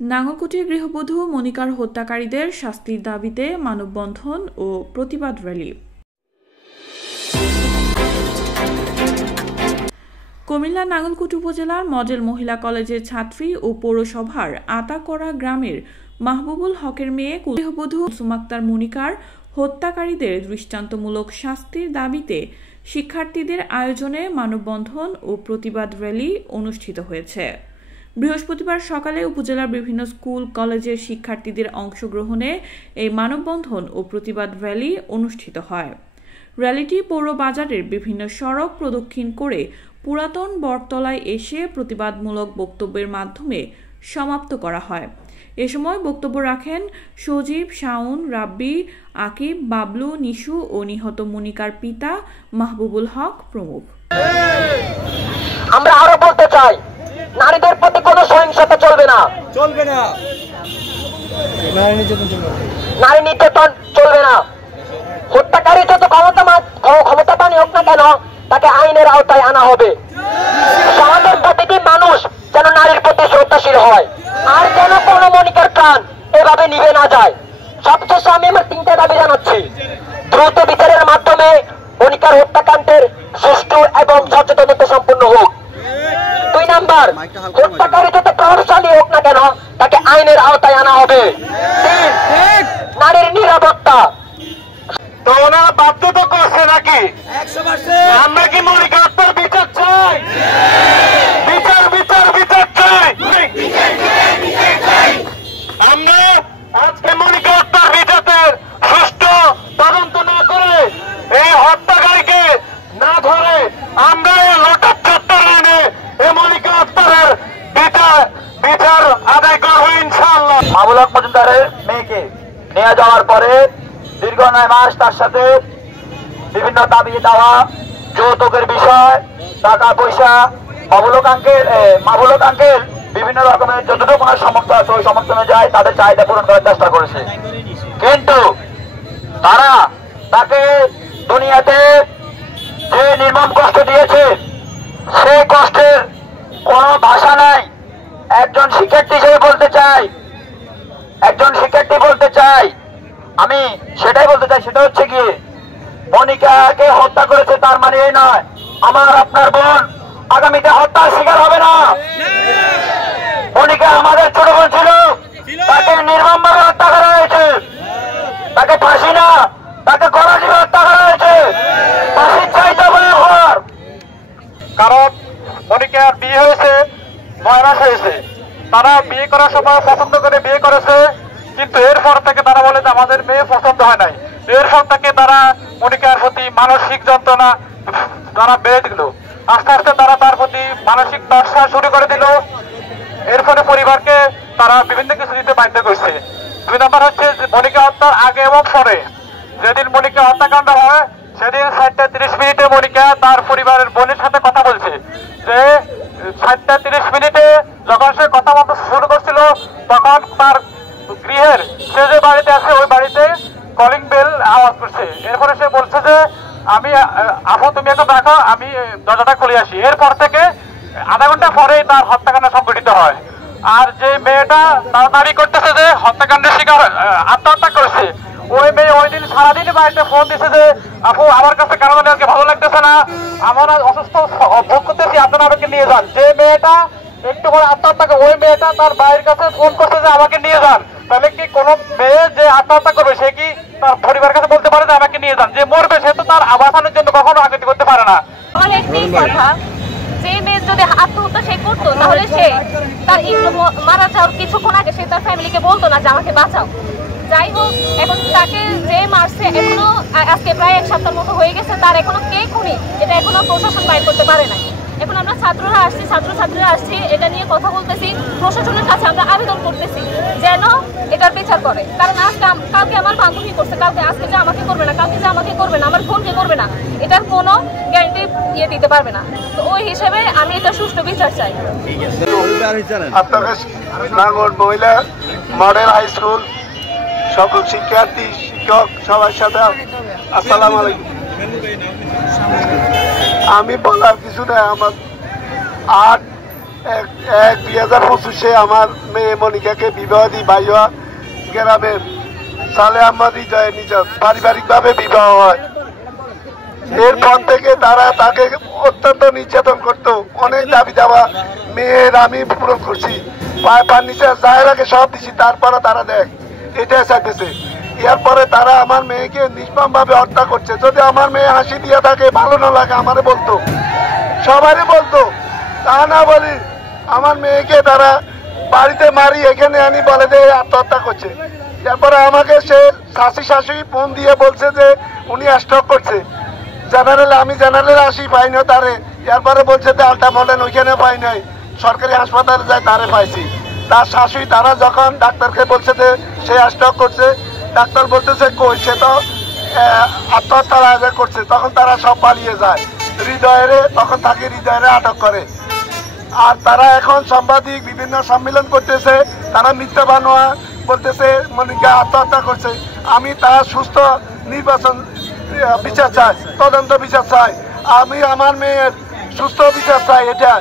নাঙ্গলকোটের গৃহবধূ মনিকার হত্যাকারীদের শাস্তির দাবিতে মানববন্ধন ও প্রতিবাদ র্যালি। কুমিল্লার নাঙ্গলকোট উপজেলার মডেল মহিলা কলেজের ছাত্রী ও পৌরসভার আতাকড়া গ্রামের মাহবুবুল হকের মেয়ে গৃহবধূ কুলসুম আক্তার মনিকার হত্যাকারীদের দৃষ্টান্তমূলক শাস্তির দাবিতে শিক্ষার্থীদের আয়োজনে মানববন্ধন ও প্রতিবাদ র্যালি অনুষ্ঠিত হয়েছে। বৃহস্পতিবার সকালে উপজেলার বিভিন্ন স্কুল কলেজের শিক্ষার্থীদের অংশগ্রহণে এই মানববন্ধন ও প্রতিবাদ র্যালি অনুষ্ঠিত হয়। র্যালিটি পৌর বাজারের বিভিন্ন সড়ক প্রদক্ষিণ করে পুরাতন বটতলায় এসে প্রতিবাদমূলক বক্তব্যের মাধ্যমে সমাপ্ত করা হয়। এ সময় বক্তব্য রাখেন সজীব, শাওন, রাব্বি, আকিব, বাবলু, নিশু ও নিহত মনিকার পিতা মাহবুবুল হক প্রমুখ। আমরা আরো বলতে চাই, নারীদের প্রতি কোনো সহিংসতা চলবে না। নারী নির্যাতন চলবে না। হত্যাকারী যত ক্ষমতাবানই হোক না কেন, তাকে আইনের আওতায় আনা হবে। সমাজের প্রতিটি মানুষ যেন নারীর প্রতি শ্রদ্ধাশীল হয়, আর যেন কোনো মনিকার প্রাণ এভাবে নিভে না যায়। সবশেষে আমি আমার 3টা দাবি জানাচ্ছি। দ্রুত বিচারের মাধ্যমে মনিকার হত্যাকাণ্ডের সুষ্ঠু এবং সচেতনতা সম্পন্ন হোক। 2 নাম্বার, হত্যাকারী যত প্রভাবশালী হোক না কেন, তাকে আইনের আওতায় আনা হবে। 3, নারীর নিরাপত্তা। তো ওনারা বাধ্যতা করছে নাকি? আমরা কি মনিকা হত্যার বিচার চাই? বিচার বিচার বিচার চাই। আমরা আজকে মনিকা হত্যার বিচারের সুষ্ঠু তদন্ত না করে, এই হত্যাকারীকে না ধরে আমরা লটার চত্বর এনে এই মনিকা হত্যার বিচার আদায় করবো ইনশাআল্লাহ। মাহবুবুল হক মজুমদারের মেয়েকে নিয়ে যাওয়ার পরে দীর্ঘ 9 মাস তার সাথে বিভিন্ন দাবি দেওয়া, যৌতুকের বিষয়, টাকা পয়সা, মাহবুবুল হক আঙ্কেল বিভিন্ন রকমের যতটুকু ওনার সমর্থ আছে ওই সমর্থনে যায় তাদের চাহিদা পূরণ করার চেষ্টা করেছে। কিন্তু তারা তাকে দুনিয়াতে যে নির্মম কষ্ট দিয়েছে, সেই কষ্টের কোনো ভাষা নাই। একজন শিক্ষার্থী হিসেবে বলতে চাই, আমি সেটাই বলতে চাই, সেটা হচ্ছে গিয়ে মনিকাকে হত্যা করেছে তার মানে এই নয় আমার আপনার বোন আগামীতে হত্যার শিকার হবে না। মনিকা আমাদের ছোট বোন ছিল, তাকে নির্মমভাবে হত্যা করা হয়েছে। তাকে ফাঁসি না, তাকে গণজীবনে হত্যা করা হয়েছে। ফাঁসির চাইতে ভয়ঙ্কর। কারণ মনিকার বিয়ে হয়েছে 9 মাস হয়েছে। তারা বিয়ে করার সময় পছন্দ করে বিয়ে করেছে, কিন্তু এরপর থেকে তারা বলে যে আমাদের মেয়ে পছন্দ হয় নাই। এরপর থেকে তারা মনিকার প্রতি মানসিক যন্ত্রণা তারা বেড়ে দিল। আস্তে আস্তে তারা তার প্রতি মানসিক দর্শা শুরু করে দিল। এর ফলে পরিবারকে তারা বিভিন্ন কিছু দিতে বাধ্য করছে। 2 নম্বর হচ্ছে মনিকা হত্যার আগে এবং পরে। যেদিন মনিকা হত্যাকাণ্ড হয় সেদিন 7:30 মিনিটে মনিকা তার পরিবারের বোনের সাথে কথা বলছে, যে 7:30 মিনিটে যখন সে কথা বলতে শুরু করছিল তখন তার গৃহের সে যে বাড়িতে আছে ওই বাড়িতে কলিং বেল আওয়াজ করছে। এরপরে সে বলছে যে আমি আপু তুমি এখন রাখো, আমি দরজাটা খুলে আসি। এরপর থেকে আধা ঘন্টা পরেই তার হত্যাকাণ্ড সংঘটিত হয়। আর যে মেয়েটা তার দাবি করতেছে যে হত্যাকাণ্ডের শিকার আত্মহত্যা করেছে, ওই মেয়ে ওই দিন সারাদিন বাড়িতে ফোন দিচ্ছে যে আপু আমার কাছে কেন জানি ভালো লাগতেছে না, আমার অসুস্থ ভোগ করতেছি, আপনারা আমাকে নিয়ে যান। যে মেয়েটা একটু করে আত্মহত্যা করে, ওই মেয়েটা তার ভাইয়ের কাছে ফোন করছে যে আমাকে নিয়ে যান। তাহলে কি কোনো মেয়ে যে আত্মহত্যা করবে সে কি তার পরিবারের কাছে বলতে পারে যে আমাকে নিয়ে যান? যে মরবে সে তো তার আবাসনের জন্য কখনো আগে করতে পারে না। আমার একটাই কথা, যে মেয়ে যদি আত্মহত্যা সে করতো তাহলে সে তার একটু মারা যাওয়ার কিছুক্ষণ আগে সে তার ফ্যামিলিকে বলতো না যে আমাকে বাঁচাও। যাই হোক, এখন তাকে যে মারছে এখনো আজকে প্রায় 1 সপ্তাহ মতো হয়ে গেছে, তার এখনো কে খুনি এটা এখনো প্রশাসন বাইর করতে পারে না। এখন আমরা ছাত্রছাত্রীরা আসছি, এটা নিয়ে কথা বলতেছি, প্রশাসনের কাছে আমরা আবেদন করতেছি যেন এটার বিচার করে। কারণ কালকে আমার বান্ধবী করছে, আজকে যে আমাকে করবে না, কালকে যে আমাকে করবে না, আমার বোনকে করবে না, এটার কোনো গ্যারান্টি দিতে পারবে না। তো ওই হিসেবে আমি এটা সুষ্ঠু বিচার চাই। নাঙ্গল মহিলা মডেল হাই স্কুল সকল শিক্ষার্থী, শিক্ষক সবার সাথে আসসালামু আলাইকুম। আমি বলার কিছু নাই। আমার 8 2025 আমার মেয়ে মনিকাকে বিবাহ দিই বাইয়া গ্রামের সালে আহমদ হৃদয়ে নিজের পারিবারিকভাবে বিবাহ হয়। এরপর থেকে তারা তাকে অত্যন্ত নির্যাতন করতো, অনেক দাবি দাওয়া মেয়ের আমি পূরণ করছি, পায়ের নিচে জাহেরাকে সব দিছি, তারপরে তারা দেখ এটাই চাইতেছে। এরপরে তারা আমার মেয়েকে নিষ্পাম ভাবে হত্যা করছে। যদি আমার মেয়ে হাসি দিয়ে থাকে, ভালো না লাগে আমারে বলতো, সবারই বলতো, তা না বলি আমার মেয়েকে তারা বাড়িতে মারি এখানে আনি বলে যে আত্মহত্যা করছে। তারপরে আমাকে সে শাশুড়ি ফোন দিয়ে বলছে যে উনি স্ট্রোক করছে। জেনারেল আমি জেনারেল আসি পাই না তারে, এরপরে বলছে যে আলটা মডেল ওইখানে পাই নাই, সরকারি হাসপাতালে যায় তারে পাইছি। তার শাশুড়ি তারা যখন ডাক্তারকে বলছে যে সে স্ট্রোক করছে, ডাক্তার বলতেছে কই সে তো আত্মহত্যার আগে করছে, তখন তারা সব পালিয়ে যায়। তখন তাকে হৃদয়ে আটক করে। আর তারা এখন সাংবাদিক বিভিন্ন সম্মেলন করতেছে, তারা মিথ্যা বানোয়া বলতেছে মনিকা আত্মহত্যা করছে। আমি তার সুস্থ নির্বাচন বিচার চাই, তদন্ত বিচার চাই, আমি আমার মেয়ের সুস্থ বিচার চাই। এটা